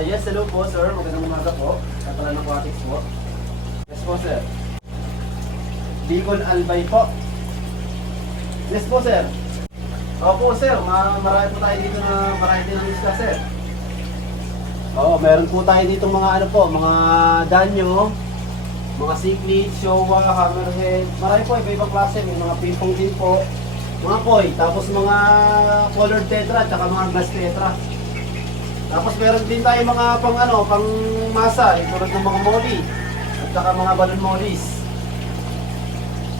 Yes, hello po sir. Magandang umaga po. Catalan Aquatics po. Yes po sir. Bicol Albay po. Yes po sir. Opo sir, marami po tayo dito na variety ng isla sir. Oo, meron po tayo dito mga ano po, mga danyo, mga cichlid, showa, hammerhead. Marami po, iba-ibang klase. May mga pingpong din po. Mga koi, tapos mga colored tetra, tsaka mga glass tetra. Tapos meron din tayo mga pang ano, pang masa, tulad ng mga molly at saka mga balon mollies.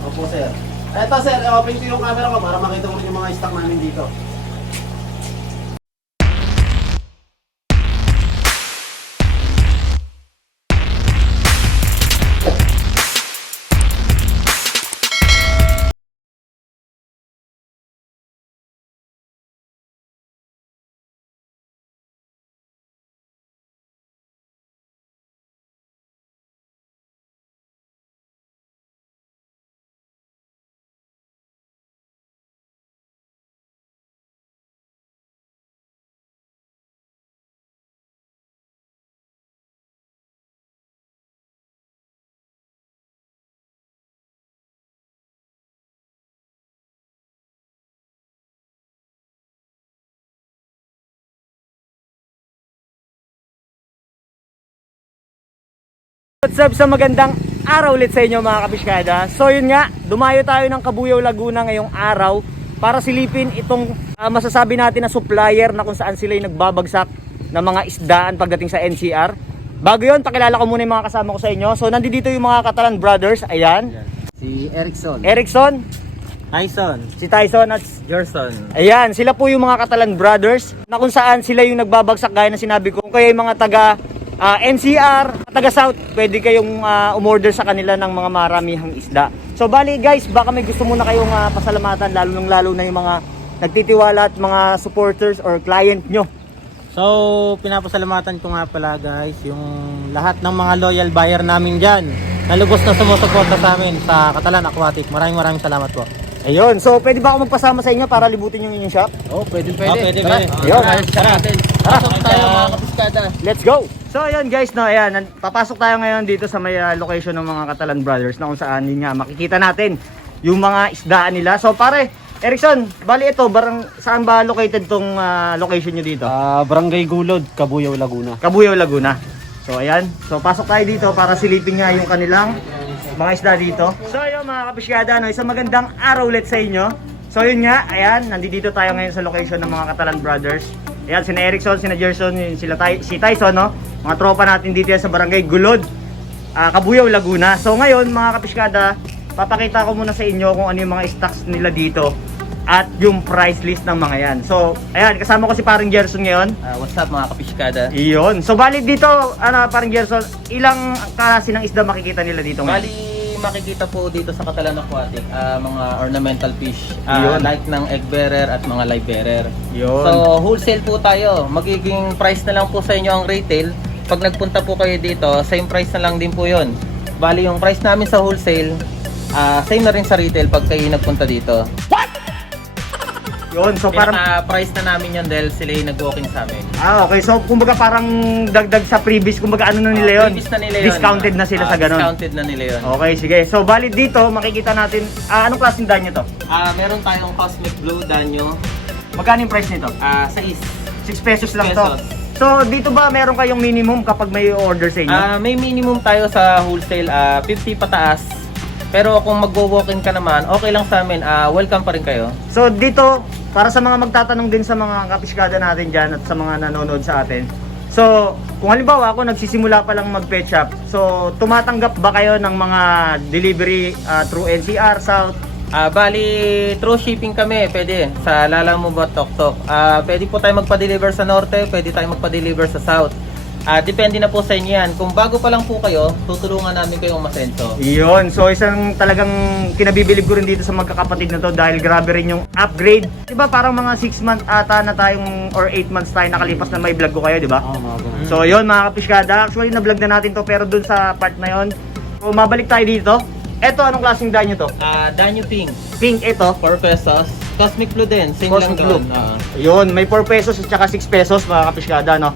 Opo sir. Eto sir, open ko yung camera ko para makita mo rin yung mga stock namin dito. What's up sa magandang araw ulit sa inyo mga kapiskada. So yun nga, dumayo tayo ng Cabuyao, Laguna ngayong araw para silipin itong masasabi natin na supplier na kung saan sila yung nagbabagsak ng mga isdaan pagdating sa NCR. Bago yun, pakilala ko muna yung mga kasama ko sa inyo. So nandito yung mga Catalan brothers, ayan. Si Erickson. Erickson, Tyson, si Tyson at Gerson. ayan, sila po yung mga Catalan brothers na kung saan sila yung nagbabagsak gaya na sinabi ko. Kung kayo yung mga taga NCR, taga South, pwede kayong umorder sa kanila ng mga maramihang isda. So bali guys, baka may gusto muna kayong pasalamatan, lalo na yung mga nagtitiwala at mga supporters or client nyo. So, pinapasalamatan ko nga pala guys, yung lahat ng mga loyal buyer namin dyan na lubos na sumusuporta sa amin sa Catalan Aquatic. Maraming salamat po. Ayun, so pwede ba ako magpasama sa inyo para libutin yung inyong shop? Oh, pwede. Pwede. Ayun. Tara. Pasok tayo mga kapiskada. Let's go! So ayun guys, no, ayan, papasok tayo ngayon dito sa may location ng mga Catalan brothers na kung saan yun nga, makikita natin yung mga isdaan nila. So pare, Erickson, bali ito, saan ba located tong location nyo dito? Barangay Gulod, Cabuyao, Laguna. Cabuyao, Laguna. So ayan, so pasok tayo dito para silipin nga yung kanilang mga isda dito. So ayun mga kapiskada, no, isang magandang araw ulit sa inyo. So yun nga, ayan, nandito tayo ngayon sa location ng mga Catalan brothers. Ayan, sina Erickson, sina Gerson, si Tyson, no? Mga tropa natin dito yan sa Barangay Gulod, Cabuyao, Laguna. So ngayon mga kapiskada, papakita ko muna sa inyo kung ano yung mga stocks nila dito at yung price list ng mga yan. So ayan, kasama ko si paring Gerson ngayon. What's up mga kapiskada? Iyon. So bali dito, paring Gerson, ilang klase ng isda makikita nila dito ngayon? Bali, makikita po dito sa Catalan Aquatic, mga ornamental fish, Yun. like ng egg bearer at mga live bearer. Yun. So, wholesale po tayo. Magiging price na lang po sa inyo ang retail. Pag nagpunta po kayo dito, same price na lang din po yun. Bali, yung price namin sa wholesale, same na rin sa retail pag kayo nagpunta dito. Yun, so parang Price na namin yun dahil sila yung nag-walking sa amin. okay. So kumbaga parang dagdag sa previous, kumbaga ano na nila yun? Previous na nila yun. Discounted na sila sa ganun. Discounted na nila yun. Okay, sige. So bali dito, makikita natin, anong klaseng danyo to? Meron tayong Cosmic Blue Danyo, Magkano yung price nito? 6 6 pesos lang pesos. to. So dito ba meron kayong minimum kapag may order sa inyo? May minimum tayo sa wholesale, 50 pataas. Pero kung magwo-walk-in ka naman, okay lang sa amin, welcome pa rin kayo. So dito, para sa mga magtatanong din sa mga kapiskada natin dyan at sa mga nanonood sa atin. So, kung halimbawa ako nagsisimula pa lang mag-pet shop, so tumatanggap ba kayo ng mga delivery through NCR, South? Bali, through shipping kami, pwede. Sa Lalamove, Tok-Tok. Pwede po tayo magpa-deliver sa Norte, pwede tayo magpa-deliver sa South. Depende na po sa inyo yan. Kung bago pa lang po kayo, tutulungan namin kayong masenso. Iyon, so isang talagang kinabibilib ko rin dito sa magkakapatid na to dahil grabe rin yung upgrade. Diba parang mga 6 months ata na tayong or 8 months tayo nakalipas na may vlog ko kayo, diba? So yun mga kapiskada, actually na-vlog na natin to pero dun sa part na yun. So mabalik tayo dito. Eto, anong klaseng danyo to? Danyo Pink, Pink ito. 4 pesos. Cosmic Blue din, same Cosmic lang doon. Blue. Yun, may 4 pesos at saka 6 pesos mga kapiskada, no?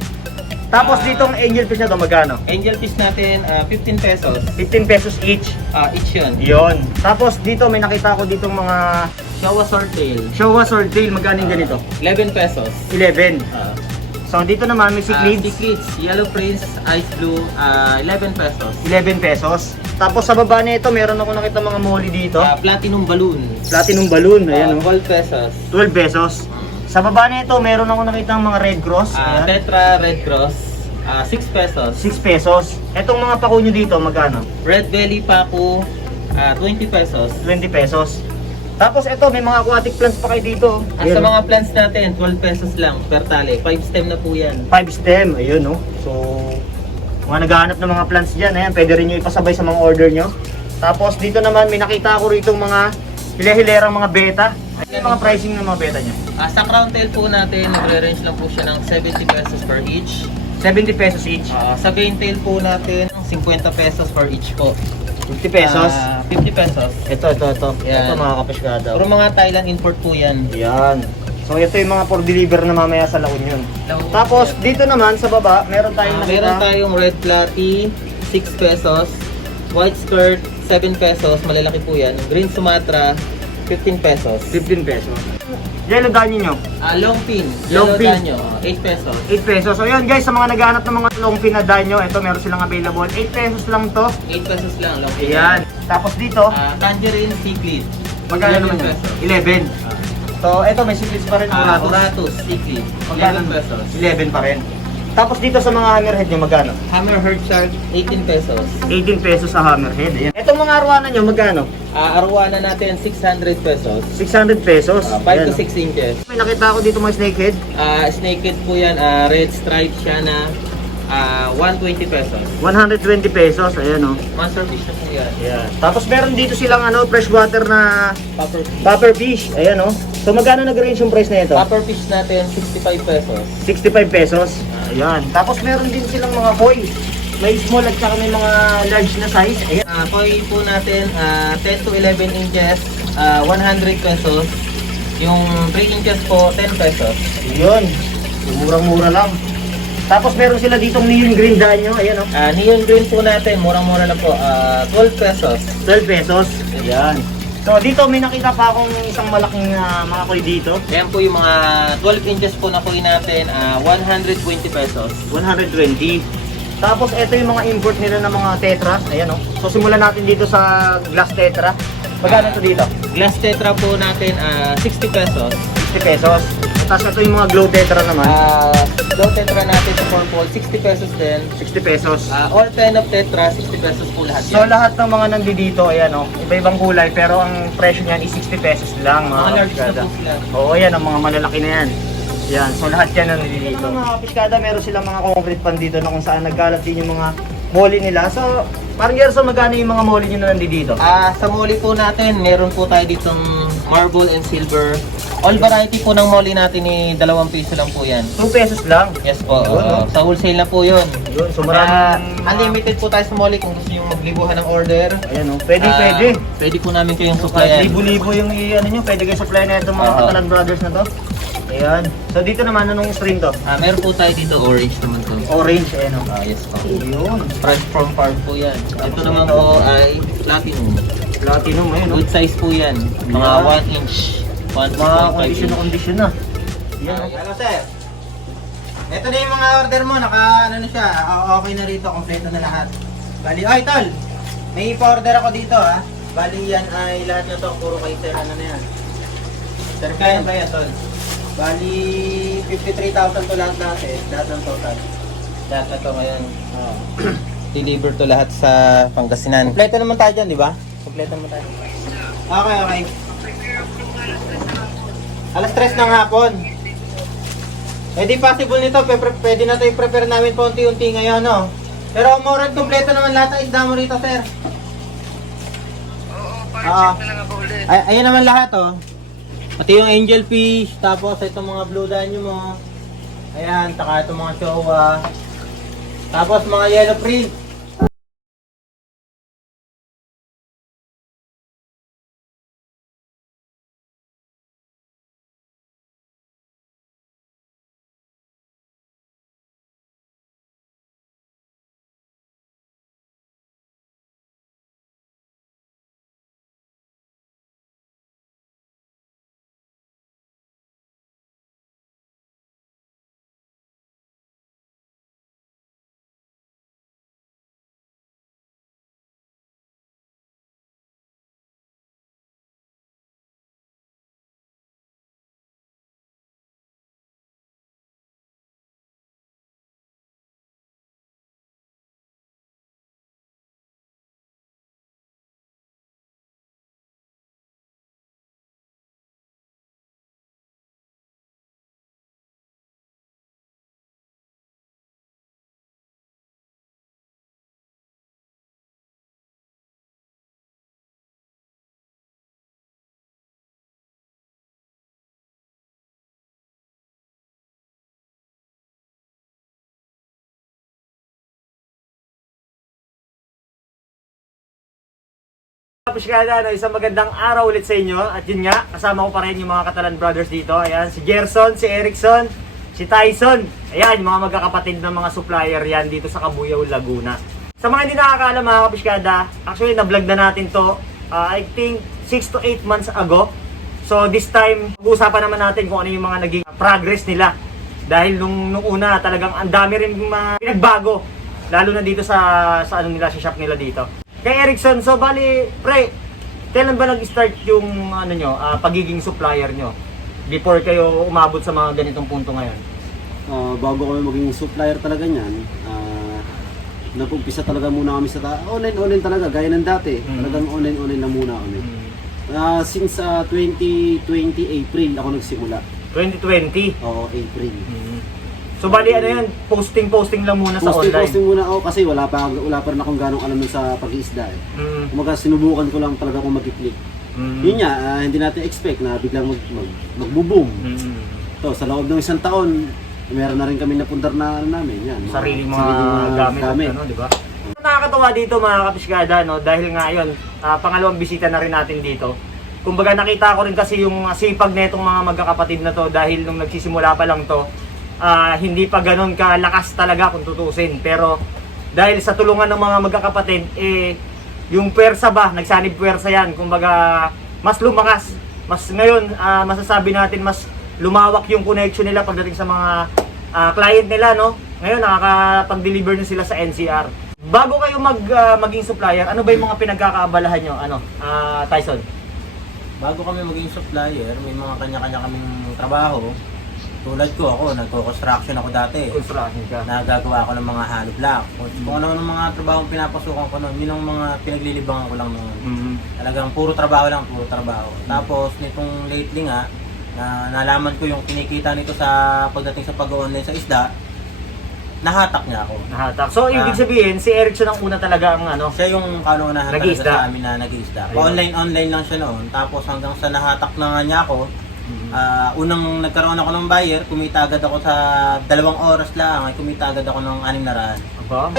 Tapos ditong angel fish na to, magkano? Angel fish natin, 15 pesos. 15 pesos each. Each yun. Yon. Tapos dito may nakita ko ditong mga Showa swordtail, Showa swordtail, magkano yung ganito? 11 pesos. 11. Ah, So dito naman may cichlids, cichlids, yellow prince, ice blue, 11 pesos. 11 pesos. Tapos sa baba nito meron ako nakita mga molly dito. Platinum balloon, Platinum balloon, ayan oh. 12 pesos. 12 pesos. Sa baba nito meron ako nakita mga red cross. Ayan. Tetra Red Cross, 6 pesos. 6 pesos. Etong mga pako nyo dito, magkano? Red belly paku, 20 pesos. 20 pesos. Tapos ito, may mga aquatic plants pa kayo dito. Sa mga plants natin, 12 pesos lang per tali. 5 stem na po yan. 5 stem, ayun no. So, mga naghahanap ng mga plants dyan, ayan, pwede rin nyo ipasabay sa mga order nyo. Tapos dito naman, may nakita ko rito mga hile-hilerang mga beta. Ano yung mga pricing ng mga beta nyo? Sa crown tail po natin, nagre-range lang po siya ng 70 pesos per each. 70 pesos each. Sa vein tail po natin, 50 pesos per each po. 50 pesos. 50 pesos. Ito. Yan. Ito mga kapasyada. Puro mga Thailand import po yan. Yan. So ito yung mga for deliver na mamaya sa La Union. Tapos Yan. dito naman sa baba, meron tayong nakita. Meron tayong red platy, 6 pesos. White skirt, 7 pesos. Malalaki po yan. Green Sumatra, 15 pesos. 15 pesos. Yellow danyo nyo, Long pin, Long yellow pin. danyo, 8 pesos. 8 pesos. So yun guys, sa mga naghahanap ng mga long pin na danyo, ito meron silang available. 8 pesos lang to. 8 pesos lang, long pin. Ayan. Tapos dito, Tangerine cichlid. magkano naman yun? 11. So ito may cichlids pa rin. Muratos. Uratus, cichlid. Magkano? 11 pesos. 11 pa rin. Tapos dito sa mga hammerhead nyo, magkano? Hammerhead shark, 18 pesos. 18 pesos sa hammerhead. Ayan. Itong mga arwana nyo, magkano? Arwana natin, 600 pesos. 600 pesos. 5 Ayan, to 6 inches. May nakita ko dito mga snakehead. Snakehead po yan, red stripe siya na 120 pesos. 120 pesos. Ayan o. Monster fish na po yan. Ayan. Tapos meron dito silang freshwater na Puffer fish. puffer fish. Ayan o. So magkano nag-range yung price na ito? Puffer fish natin, 65 pesos. 65 pesos. Ayan. Tapos meron din silang mga koi. May small at saka may mga large na size. Ayan. Koi po natin, 10 to 11 inches, 100 pesos. Yung 3 inches po, 10 pesos. Yun. Murang-mura lang. Tapos meron sila ditong neon green danyo. Ayan o. Neon green po natin, murang-mura lang po, 12 pesos. 12 pesos. Ayan. So dito may nakita pa akong isang malaking mga koi dito. Ayan po yung mga 12 inches po na koi natin, 120 pesos. 120. Tapos ito yung mga import nila ng mga tetra. Ayan o. So simulan natin dito sa glass tetra. Magkano to dito? Glass tetra po natin, 60 pesos. 60 pesos. Tapos ito yung mga glow tetra naman. Glow tetra natin sa purple, 60 pesos din. 60 pesos. All 10 of tetra, 60 pesos po lahat So yan. lahat ng mga nandito, ayan o, iba-ibang kulay pero ang presyo niyan is 60 pesos lang Mga large na kapiskada. po sila. Oo, yan ang mga malalaki na yan. Yan, so lahat yan ang nandito. Mga kapiskada, meron silang mga concrete pan dito na kung saan nagkalat din yung mga molly nila. So, parang Gerson, magkano yung mga molly nyo na nandito? Sa molly po natin, meron po tayo ditong marble and silver. All variety po ng molly natin ni 2 piso lang po yan. 2 pesos lang. Yes po, Yun, no? sa wholesale na po yun. Yun, so maraming... Unlimited po tayo sa molly kung gusto nyo maglibuhan ng order. Ayan o, pwede. Pwede po namin kayong Kahit supplyan. libo-libo yung ano nyo, pwede kayo supply na itong mga Oo. Catalan Brothers na to. Ayan. So dito naman, anong string to? Meron po tayo dito orange naman to. Orange, ayan o. Yes po. Yun. Fresh from farm po yan. Ito naman po ay platinum. Platinum, ayun o. Good size po yan. Mga Yeah. 1 inch. 1 to Mga 1.5 inch. kondisyon na. Yan o. Hello sir. Ito na yung mga order mo, naka ano na siya, okay na rito, kompleto na lahat. Bali, ay tol, may ipa-order ako dito ha. Bali yan ay lahat na to, puro kay sir, ano na yan. Sir, kaya ba yan tol? Bali, 53,000 to lahat natin, lahat ng total. Lahat na to ngayon. Oh. Deliver to lahat sa Pangasinan. Kompleto naman tayo dyan, di ba? Kompleto naman tayo. Okay, okay. Alas 3 ng hapon. Eh di possible nito, pwede na ito i-prepare namin pa unti-unti ngayon, no? Pero more kompleto naman lahat ng isda mo rito, sir. Oo, parang na lang ako ulit. Ayan naman lahat, oh. Pati yung angel fish, tapos itong mga blue danyo mo. Ayan, taka itong mga showa. Tapos mga yellow print. Kapiskada, no, isang magandang araw ulit sa inyo. At yun nga, kasama ko pa rin yung mga Catalan brothers dito. Ayan, si Gerson, si Erickson, si Tyson. Ayan, yung mga magkakapatid ng mga supplier yan dito sa Cabuyao, Laguna. Sa mga hindi nakakaalam mga kapiskada, actually na-vlog na natin to, I think 6 to 8 months ago. So this time, pag-uusapan naman natin kung ano yung mga naging progress nila. Dahil nung una, talagang ang dami rin mga pinagbago. Lalo na dito sa ano nila, sa shop nila dito. Kay Erickson, so bali, pre, kailan ba nag-start yung ano nyo, pagiging supplier nyo? Before kayo umabot sa mga ganitong punto ngayon? Bago kami maging supplier talaga niyan, nag-umpisa talaga muna kami sa online talaga, gaya ng dati. Talagang online na muna kami. Since 2020 April ako nagsimula. 2020? Oo, April. So bali ano yan, posting lang muna sa online? Posting muna ako kasi wala pa rin akong ganong alam sa pag-iisda eh. Kumaga sinubukan ko lang talaga kung mag-click. Yun nga, hindi natin expect na biglang magbo-boom. So sa loob ng isang taon, meron na rin kami napundar na ano namin. Yan, Sariling mga gamit. Ano, di ba? Nakakatawa dito mga kapiskada, no? Dahil nga yun, pangalawang bisita na rin natin dito. Kumbaga nakita ko rin kasi yung sipag netong mga magkakapatid na to dahil nung nagsisimula pa lang to, hindi pa ganun kalakas talaga kung tutusin. Pero dahil sa tulungan ng mga magkakapatid, yung puwersa ba, nagsanib puwersa yan. Kumbaga, mas lumakas. Mas ngayon, masasabi natin mas lumawak yung connection nila pagdating sa mga client nila, no? Ngayon, nakakapag-deliver na sila sa NCR. Bago kayo maging supplier, ano ba yung mga pinagkakaabalahan nyo? Ano, Tyson? Bago kami maging supplier, may mga kanya-kanya kaming trabaho. Tulad ko, nagko-construction ako dati. Construction ka. Nagagawa ako ng mga hollow block. Kung ano ng mga trabahong pinapasukan ko noon, yun ang mga pinaglilibangan ko lang noon. Talagang puro trabaho lang, puro trabaho. Tapos nitong lately nga, nalaman ko yung kinikita nito sa pagdating sa pag-online sa isda, nahatak niya ako. Nahatak. So, ibig sabihin, si Erickson ang una talaga ang ano? Siya yung kanuunahan talaga Nag-iisda? sa amin na nag-iisda. Online lang siya noon. Tapos hanggang sa nahatak na nga niya ako, unang nagkaroon ako ng buyer, kumita agad ako sa 2 oras lang, ay kumita agad ako ng 600. Aba,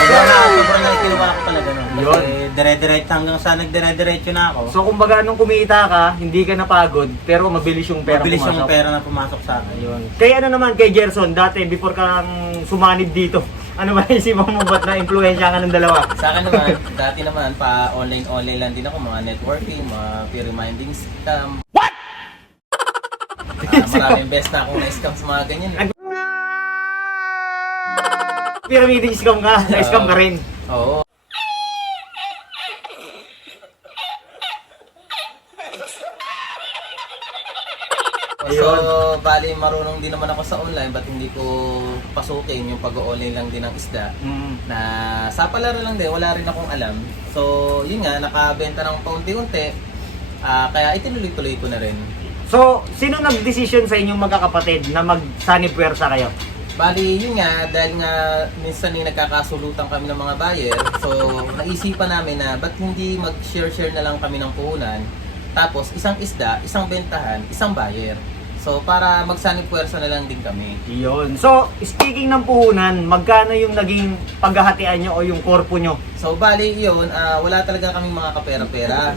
Sobrang nakikinuha ako talaga nun. Kasi Yun. dire-diretso hanggang sa nagdire-diretso na ako. so, kumbaga, nung kumita ka, hindi ka napagod, pero mabilis yung pera Mabilis pumasok. yung pera na pumasok sa akin. Ayun. Kaya ano naman, kay Gerson, dati, before kang sumanib dito, ano ba isipan mo ba't na-influensya ka ng dalawa? Sa akin naman, dati naman, pa online lang din ako, mga networking, mga peer reminding scam. What? Maraming best na akong na-scam sa mga ganyan. Pyramiding scam ka, na-scam ka rin. Oo. So, bali marunong din naman ako sa online, ba't hindi ko pasukin yung pag-online lang din ng isda? Na sa palaro lang din, wala rin akong alam. So, yun nga, nakabenta ng paunti-unti, kaya itinuloy-tuloy ko na rin. So, sino nag-decision sa inyong magkakapatid na mag-sunny puwersa kayo? Bali, yun nga, dahil nga minsan nagkakasulutan kami ng mga buyer, so naisipan namin na ba't hindi mag-share-share na lang kami ng puhunan, tapos isang isda, isang bentahan, isang buyer. So, para magsanib puwersa na lang din kami. Yun. So, speaking ng puhunan, magkano yung naging paghahatian nyo o yung korpo nyo? So, bali yun, wala talaga kaming mga kapera-pera.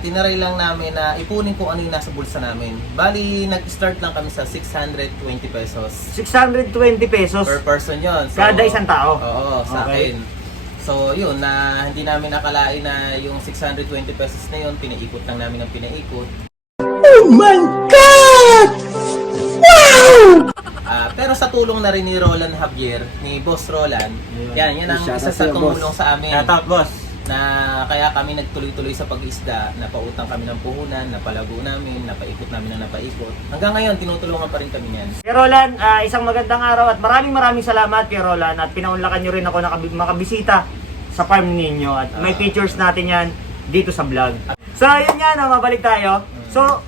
Tinaray lang namin na ipunin kung ano yung nasa bulsa namin. Bali, nag-start lang kami sa 620 pesos. 620 pesos Per person yun. So, kada isang tao? Oo, sa Okay. akin. So, yun, na hindi namin nakalain na yung 620 pesos na yun, pinaikot lang namin ang pinaikot. Oh my God! Wow! Pero sa tulong na rin ni Roland Javier, ni Boss Roland, yan ang Shout isa out sa sa'yo, tumulong boss. sa amin. Shout out, boss! Na kaya kami nagtuloy-tuloy sa pag-isda, napautang kami ng puhunan, napalago namin, napaikot namin na napaikot. Hanggang ngayon, tinutulungan pa rin kami yan. Kuya Roland, isang magandang araw at maraming salamat Kuya Roland at pinaunlakan nyo rin ako na makabisita sa farm ninyo at may pictures natin yan dito sa vlog. So yun nga, no, mabalik tayo. So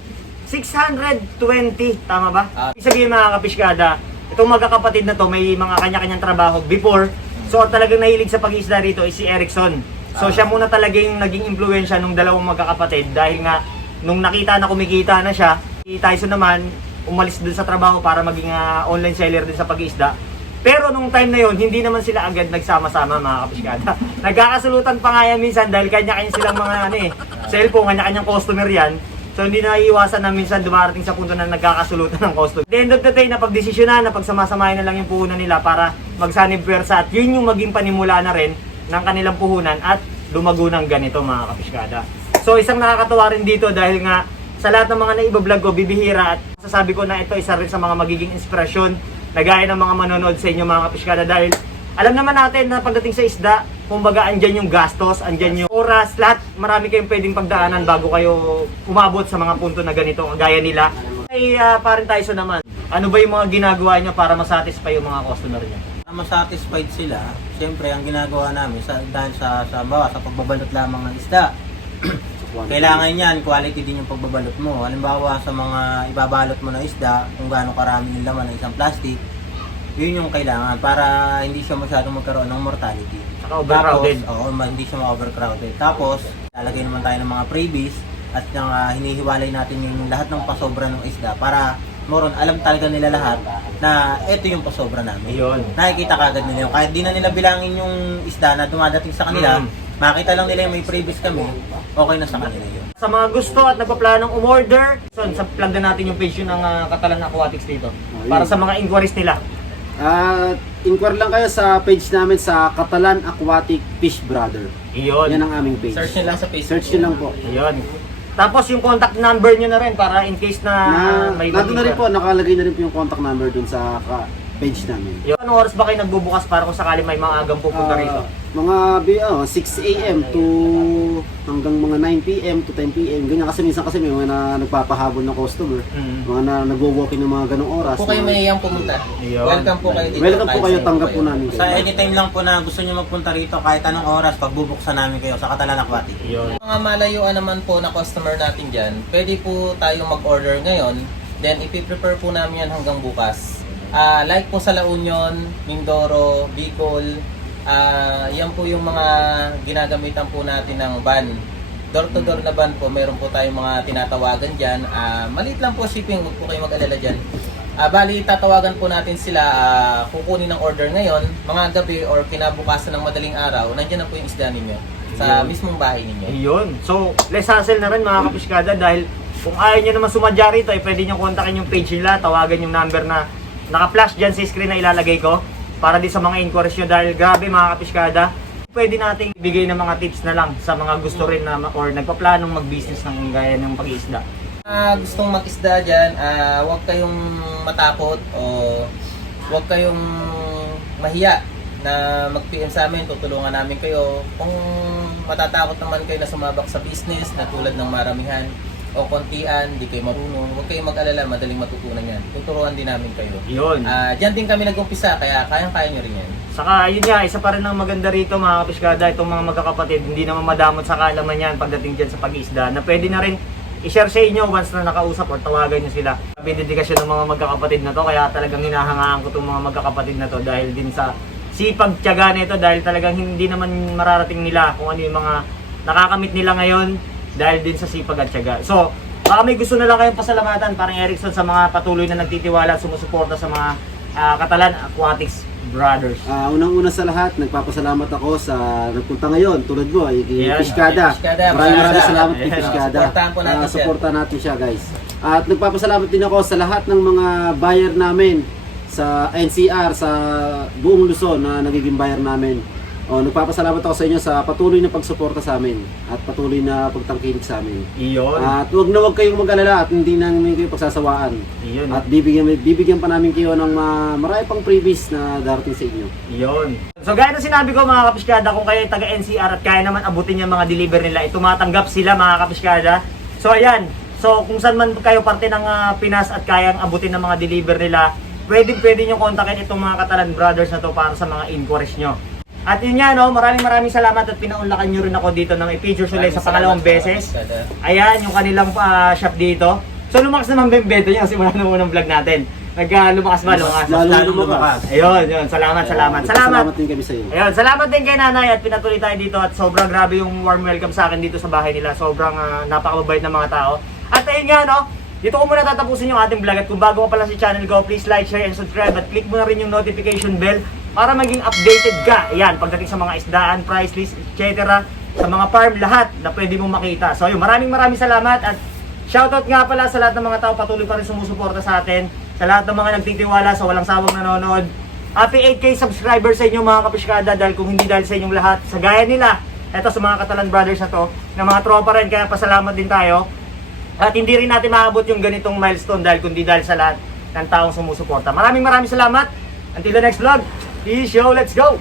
620, tama ba? Ibig sabihin mga kapiskada, itong magkakapatid na to may mga kanya-kanyang trabaho before. So talagang nahilig sa pag-iisda rito is si Erickson. So siya muna talaga yung naging impluwensya nung dalawang magkakapatid dahil nga nung nakita na kumikita na siya, si Tyson naman umalis dun sa trabaho para maging online seller din sa pag-iisda. Pero nung time na yon, hindi naman sila agad nagsama-sama mga kapiskada. Nagkakasulutan pa nga yan minsan dahil kanya-kanya silang mga cellphone, kanya-kanyang customer yan. So hindi na iiwasan na minsan dumarating sa punto na nagkakasulutan ng customer. At the end of the day, napagdesisyonan na pagsama-samahin na lang yung puhunan nila para magsanib pwersa at yun yung maging panimula na rin ng kanilang puhunan at lumago ng ganito mga kapiskada. So isang nakakatawa rin dito dahil nga sa lahat ng mga naibablog ko, bibihira at sasabi ko na ito isa rin sa mga magiging inspirasyon na gaya ng mga manonood sa inyo mga kapiskada dahil alam naman natin na pagdating sa isda, kumbaga andyan yung gastos, andyan yung oras, lahat marami kayong pwedeng pagdaanan bago kayo umabot sa mga punto na ganito, gaya nila. Ay parin tayo naman, ano ba yung mga ginagawa nyo para masatisfy yung mga customer nyo? Masatisfied sila, siyempre ang ginagawa namin dahil sa pagbabalot lamang ng isda. Kailangan yan, quality din yung pagbabalot mo. Halimbawa sa mga ibabalot mo na isda, kung gaano karami yung laman ng isang plastic, yun yung kailangan para hindi siya masyadong magkaroon ng mortality. Saka overcrowded. Tapos, hindi siya ma-overcrowded. Tapos, lalagay naman tayo ng mga freebies at hinihiwalay natin yung lahat ng pasobra ng isda para moron alam talaga nila lahat na ito yung pasobra namin. Yun. Nakikita kagad nila yun. Kahit di na nila bilangin yung isda na dumadating sa kanila, makita lang nila yung may freebies kami, okay na sa kanila yun. Sa mga gusto at nagpaplanong umorder, so, plug na natin yung page yun ng Catalan Aquatics dito para sa mga inquiries nila. Inquire lang kayo sa page namin sa Catalan Aquatic Fish Brother. Iyon. Yan ang aming page. Search nyo lang sa Facebook. Search nyo lang po. Iyon. Tapos yung contact number nyo na rin para in case na may Nandun na rin po, nakalagay na rin po yung contact number dun sa page namin. Yun. Anong oras ba kayo nagbubukas para kung sakali may mga agang pupunta rito? Mga 6 a.m. to hanggang mga 9 p.m. to 10 p.m. Ganyan kasi minsan kasi may mga nagpapahabol ng customer. Mga nagwo-walking ng mga ganong oras. Kung kayo mahihiyang pumunta, Ayun. welcome po kayo dito. Welcome po Kahit kayo, saan tanggap kayo. po namin Sa anytime lang po na gusto nyo magpunta rito, kahit anong oras, pagbubuksan namin kayo sa Catalan Aquatic. Yun. Mga malayuan naman po na customer natin dyan, pwede po tayong mag-order ngayon, then ipiprepare po namin yan hanggang bukas. Like po sa La Union, Mindoro, Bicol, yan po yung mga ginagamitan po natin ng van. Door-to-door na van po, meron po tayong mga tinatawagan dyan. Maliit lang po shipping, huwag po kayo mag-alala dyan. Bali, tatawagan po natin sila, kukunin ng order ngayon, mga gabi or kinabukasan ng madaling araw, nandiyan na po yung isda ninyo sa mismong bahay ninyo. Ayun. So, less hassle na rin mga kapiskada dahil kung ayaw nyo naman sumadya rito, pwede nyo kontakin yung page nila, tawagan yung number na naka-flash dyan sa screen na ilalagay ko para di sa mga inquiries nyo dahil grabe mga kapiskada. Pwede nating ibigay ng mga tips na lang sa mga gusto rin na or nagpaplanong mag-business ng gaya ng pag-iisda. Gustong mag-isda dyan, huwag kayong matakot o huwag kayong mahiya na mag-PM sa amin, tutulungan namin kayo. Kung matatakot naman kayo na sumabak sa business na tulad ng maramihan o kontian, di kayo marunong, huwag kayong mag-alala, madaling matutunan yan. Tuturuan din namin kayo. Yun. Diyan din kami nag-umpisa, kaya kayang-kaya nyo rin yan. Saka yun nga, isa pa rin ang maganda rito mga kapiskada, itong mga magkakapatid, hindi naman madamot sa kaalaman yan pagdating dyan sa pag-iisda, na pwede na rin i-share sa inyo once na nakausap or tawagan nyo sila. Dedikasyon ng mga magkakapatid na to, kaya talagang hinahangaan ko itong mga magkakapatid na to dahil din sa sipag tiyaga nito, dahil talagang hindi naman mararating nila kung ano yung mga nakakamit nila ngayon dahil din sa sipag at tiyaga. So, baka may gusto na lang kayong pasalamatan, parang Erickson, sa mga patuloy na nagtitiwala at sumusuporta sa mga Catalan Aquatics Brothers. Unang-una sa lahat, nagpapasalamat ako sa nagpunta ngayon, tulad mo, kay Yan. Piskada. Piskada, Maraming salamat kay Yes. Piskada. Supportahan po natin siya. Supportahan natin siya, guys. At nagpapasalamat din ako sa lahat ng mga buyer namin sa NCR, sa buong Luzon na nagiging buyer namin. Nagpapasalamat ako sa inyo sa patuloy na pagsuporta sa amin at patuloy na pagtangkilik sa amin. Iyon. At huwag kayong mag-alala at hindi namin kayo pagsasawaan. Iyon. At bibigyan pa namin kayo ng marami pang freebies na darating sa inyo. Iyon. So gaya ng sinabi ko mga kapiskada, kung kayo taga NCR at kaya naman abutin yung mga deliver nila, tumatanggap sila mga kapiskada. So ayan, so kung saan man kayo parte ng Pinas at kayang abutin ng mga deliver nila, pwede nyo kontakin itong mga Catalan Brothers na to para sa mga inquiries nyo. At yun nga, no, maraming salamat at pinaunlakan nyo rin ako dito ng i-feature ulit sa pangalawang beses. Ayan, yung kanilang shop dito. So lumakas naman ba yung bento niya simula ng unang vlog natin? Lumakas ba? Lumakas. Lalo lumakas. Ayun, salamat. Salamat din kami sa iyo. Ayun, salamat din kay nanay at pinatuloy tayo dito at sobrang grabe yung warm welcome sa akin dito sa bahay nila. Sobrang napakababait ng mga tao. At ayun nga, no, Dito ko muna tatapusin yung ating vlog at kung bago ka pala sa channel ko, please like, share, and subscribe at click mo na rin yung notification bell para maging updated ka. Ayan, pagdating sa mga isdaan, price list, etc. Sa mga farm, lahat na pwede mong makita. So yun, maraming salamat at shoutout nga pala sa lahat ng mga tao patuloy pa rin sumusuporta sa atin. Sa lahat ng mga nagtitiwala, sa walang sawang nanonood. Happy 8K subscribers sa inyo mga kapiskada dahil kung hindi dahil sa inyong lahat, sa gaya nila, eto sa mga Catalan brothers na to, na mga tropa rin, kaya pasalamat din tayo. At hindi rin natin maabot yung ganitong milestone dahil kundi dahil sa lahat ng taong sumusuporta. Maraming salamat. Until the next vlog, peace, yo, let's go!